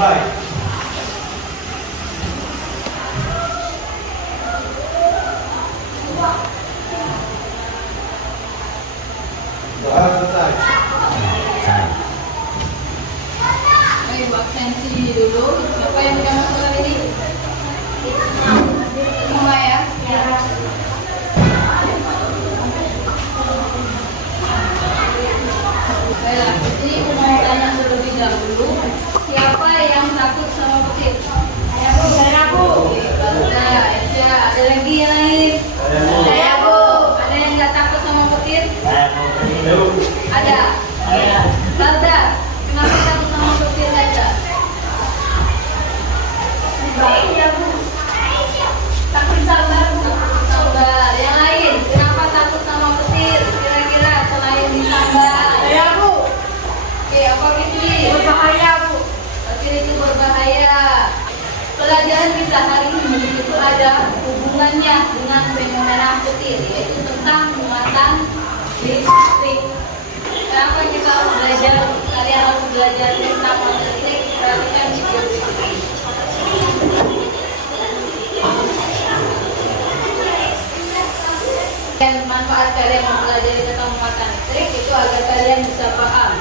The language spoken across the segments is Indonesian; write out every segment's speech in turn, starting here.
Mulai. Doa selesai. Selesai. Ibu absensi dulu. Siapa yang udah masuk hari ini? Semua ya? Ya. Baiklah, ini aku mau tanya terlebih dahulu. Siapa yang takut sama petir? Saya Bu. Nah, ya, ada lagi yang lain? Saya Bu. Ada yang nggak takut sama petir? Ada. Ada. Kenapa takut sama petir aja? Iya Bu. Takut sabar Bu. Takut sabar. Yang lain, kenapa takut sama petir? Kira-kira selain disambar. Saya Bu. Oke, apa itu? Berbahaya Bu. Petir itu berbahaya. Pelajaran kita hari ini itu ada hubungannya dengan fenomena petir, yaitu tentang muatan listrik. Kenapa kita harus belajar? Kalian harus belajar tentang muatan listrik. Perhatikan video berikut ini. Dan manfaat kalian mempelajari tentang muatan listrik itu agar kalian bisa paham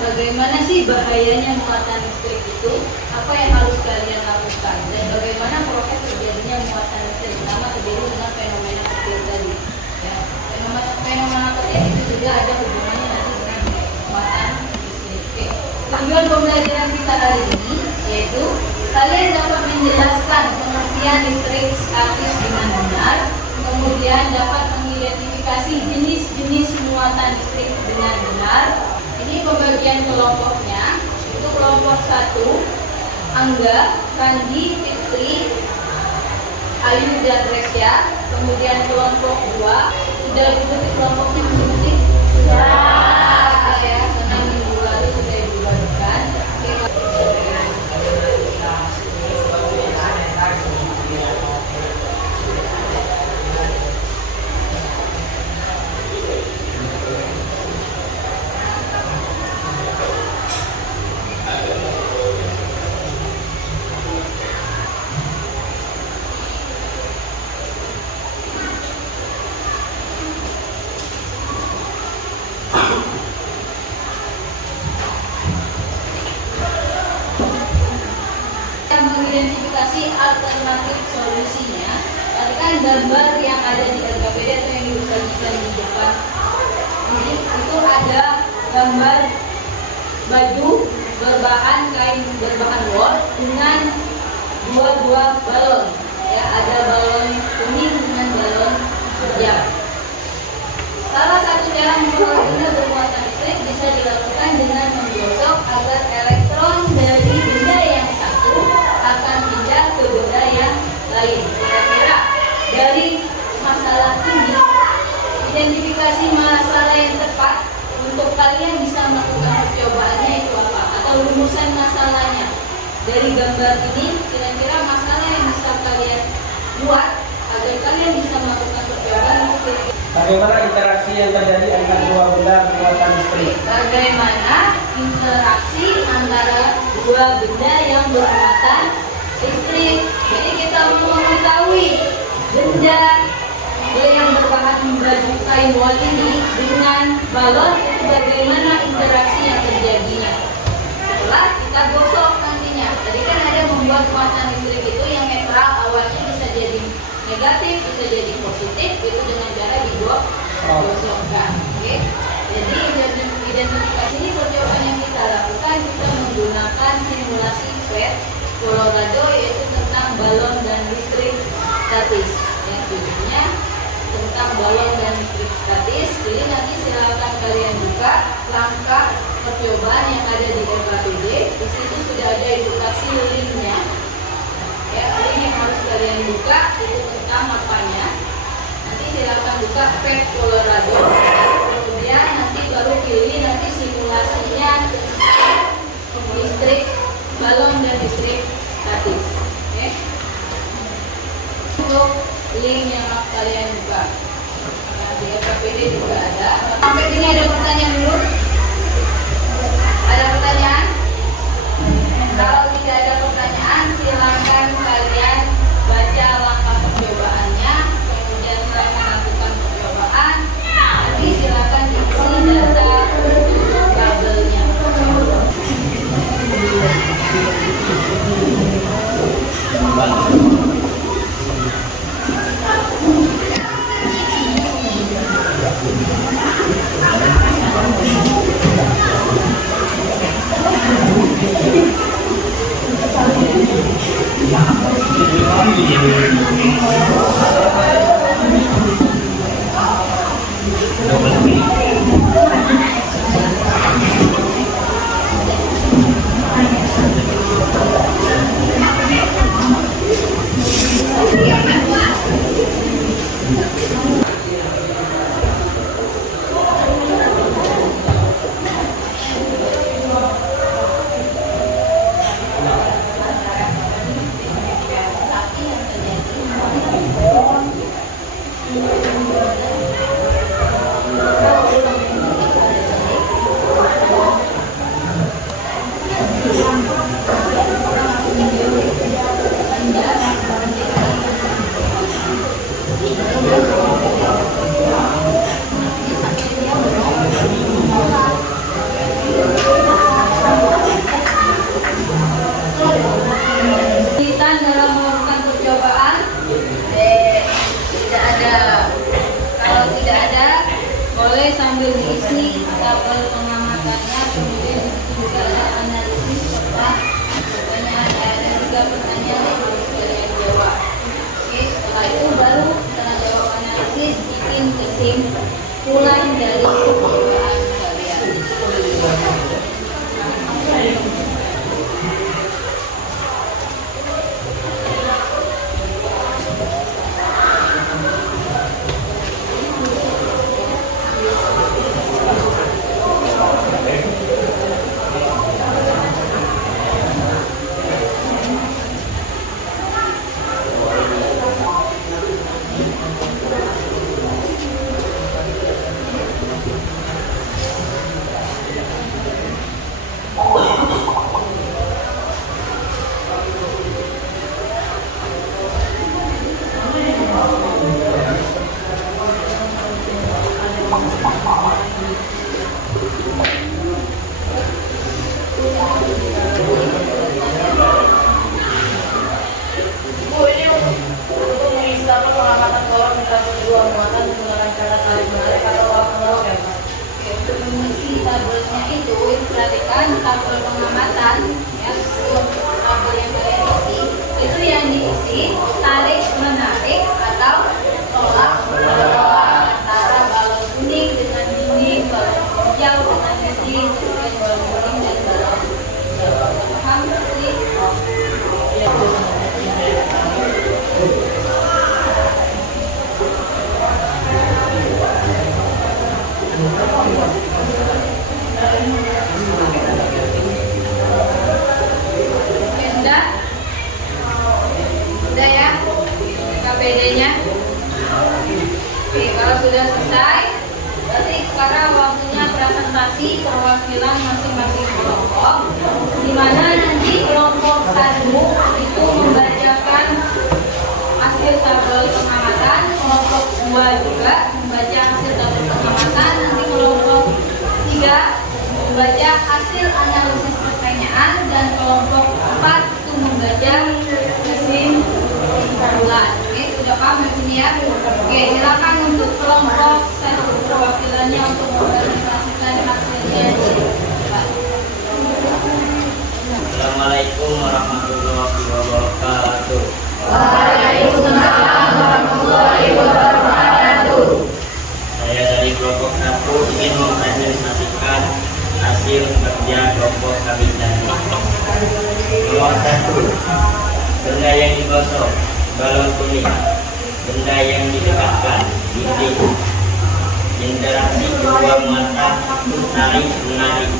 bagaimana sih bahayanya muatan listrik itu, apa yang harus kalian lakukan, dan bagaimana proses terjadinya muatan listrik, sama terjadi dengan fenomena petir tadi. Ya, fenomena petir itu juga ada hubungannya nanti dengan muatan listrik. Oke. Tujuan pembelajaran kita hari ini yaitu kalian dapat menjelaskan pengertian listrik statis dengan benar, kemudian dapat mengidentifikasi jenis-jenis muatan listrik dengan benar. Ini pembagian kelompoknya. Untuk kelompok 1, Angga, Randi, Fitri, Ayu, dan Resya. Kemudian kelompok 2, sudah diikuti kelompoknya masing-masing? Sudah. Ya, karena minggu lalu sudah dibubarkan. Mengidentifikasi alternatif solusinya, perhatikan gambar yang ada di LKPD atau yang disajikan di depan ini. Itu ada gambar baju berbahan kain berbahan wol dengan dua balon. Ya, ada balon kuning dengan balon hijau. Salah satu cara memperoleh benda bermuatan listrik bisa dilakukan dengan menggosok agar elektron dari benda yang satu akan pindah ke benda yang lain. Kira-kira dari masalah ini, identifikasi masalah yang tepat untuk kalian bisa melakukan percobaannya itu apa? Atau rumusan masalahnya. Dari gambar ini, kira-kira masalah yang bisa kalian buat agar kalian bisa melakukan percobaan itu. Bagaimana interaksi yang terjadi antara dua benda bermuatan listrik? Bagaimana interaksi antara dua benda yang bermuatan listrik? Jadi kita mau mengetahui benda yang berbahan baju kain wol ini dengan balon itu bagaimana interaksi yang terjadinya. Setelah kita gosok nantinya. Tadi kan ada membuat muatan listrik itu yang netral, awalnya bisa jadi negatif, bisa jadi positif, itu dengan cara digosokkan. Oke. Jadi identifikasi ini percobaan yang kita lakukan, kita menggunakan simulasi PET Colorado, yaitu tentang balon dan listrik statis. Yang tujuannya tentang balon dan listrik statis. Jadi nanti silakan kalian buka langkah percobaan yang ada di LKPD. Di situ sudah ada edukasi linknya. Ya, link yang harus kalian buka itu tentang apanya. Nanti silakan buka PET Colorado. Kemudian nanti baru pilih nanti simulasinya listrik balon dan listrik statis. Oke. Untuk link yang kalian buka. Nah, di LKPD juga ada. Sampai sini ada pertanyaan dulu? Ada pertanyaan? Kalau tidak Kesulitan dalam melakukan percobaan? Tidak ada. Kalau tidak ada, boleh sambil diisi tabel pengamatannya, kemudian juga ada analisis serta pertanyaan. Ada 3 pertanyaan yang harus kalian jawab. Oke, setelah itu baru setelah jawab analisis bikin kesimpulan dari percobaan kalian. Bu, ini untuk mengisi tabel pengamatan kolom interaksi kedua muatan menggunakan cara tarik menarik atau uap menolak ya Pak? Oke, untuk mengisi tabelnya itu perhatikan tabel pengamatan ya, tabel yang kalian isi itu yang diisi tarik menarik atau tolak menolak antara balon kuning dengan dinding, balon hijau dengan dinding, kemudian balon kuning dan balon hijau. Paham sih? Oke, sudah? Sudah ya? KPD-nya? Oke, kalau sudah selesai, berarti sekarang waktunya presentasi perwakilan masing-masing kelompok, di mana nanti kelompok 1 itu membacakan hasil tabel pengamatan, kelompok 2 juga membaca hasil tabel pengamatan, nanti kelompok 3 membaca hasil analisis pertanyaan, dan kelompok 4 itu membaca kesimpulan. Oke, sudah paham di sini ya? Oke, silakan untuk kelompok 1 perwakilannya untuk mempresentasikan hasilnya. Assalamualaikum warahmatullahi wabarakatuh. Waalaikumsalam warahmatullahi wabarakatuh. Saya dari kelompok 1 ingin mempresentasikan hasil kerja kelompok kami tadi. Nomor 1, benda yang digosok, balon kuning. Benda yang didekatkan, dinding. Interaksi kedua mata, tarik menarik.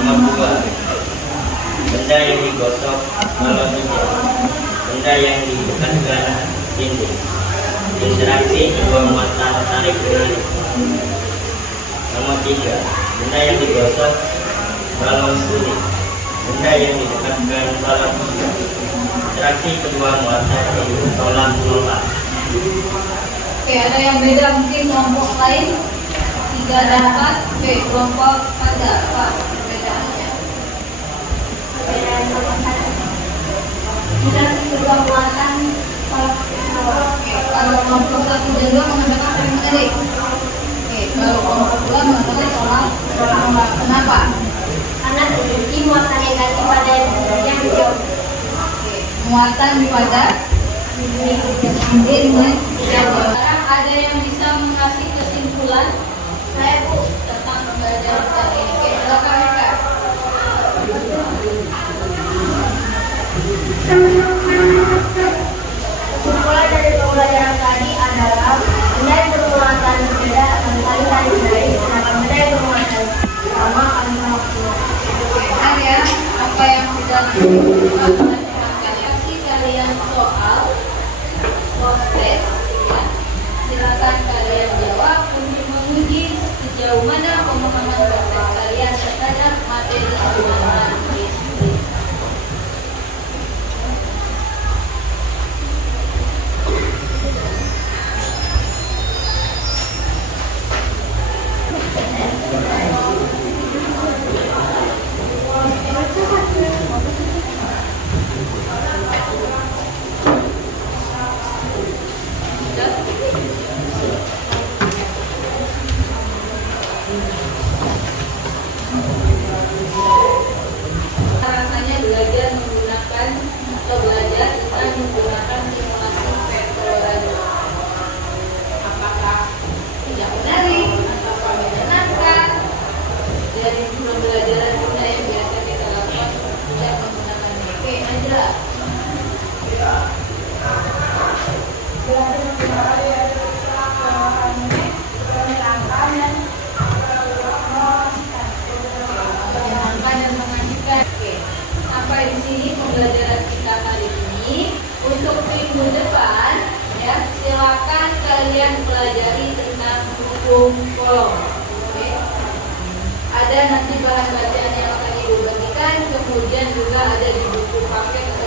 Nomor 2, benda yang digosok, balon hijau. Benda yang didekatkan, dinding. Interaksi kedua mata, tarik menarik. Nomor 3, benda yang digosok, balon kuning. Benda yang didekatkan, balon hijau. Interaksi kedua muatan yaitu tolak menolak. Oke, ada yang beda mungkin kelompok lain 3 dan 4. Oke, kelompok pada apa perbedaannya? Perbedaan nomor 1, interaksi kedua muatan tolak menolak. Oke, kalau kelompok 1 dan 2 mengatakan tarik menarik. Oke, kalau kelompok 2 mengatakan tolak menolak. Kenapa? Karena terjadi muatan negatif pada yang hijau. Oke, muatan pada dinding menjauh. Sekarang ada yang bisa mengasih kesimpulan Saya Bu, tentang pembelajaran tadi. Oke, silakan Mika. kesimpulan dari pembelajaran tadi adalah benda yang bermuatan berbeda akan saling tarik menarik, sedangkan benda yang bermuatan sama akan menolak. Benar ya, apa yang sudah disimpulkan oleh teman kalian soal proses kalian pelajari tentang hukum kolom. Oke. Ada nanti bahan bacaan yang akan ibu bagikan, kemudian juga ada di buku paket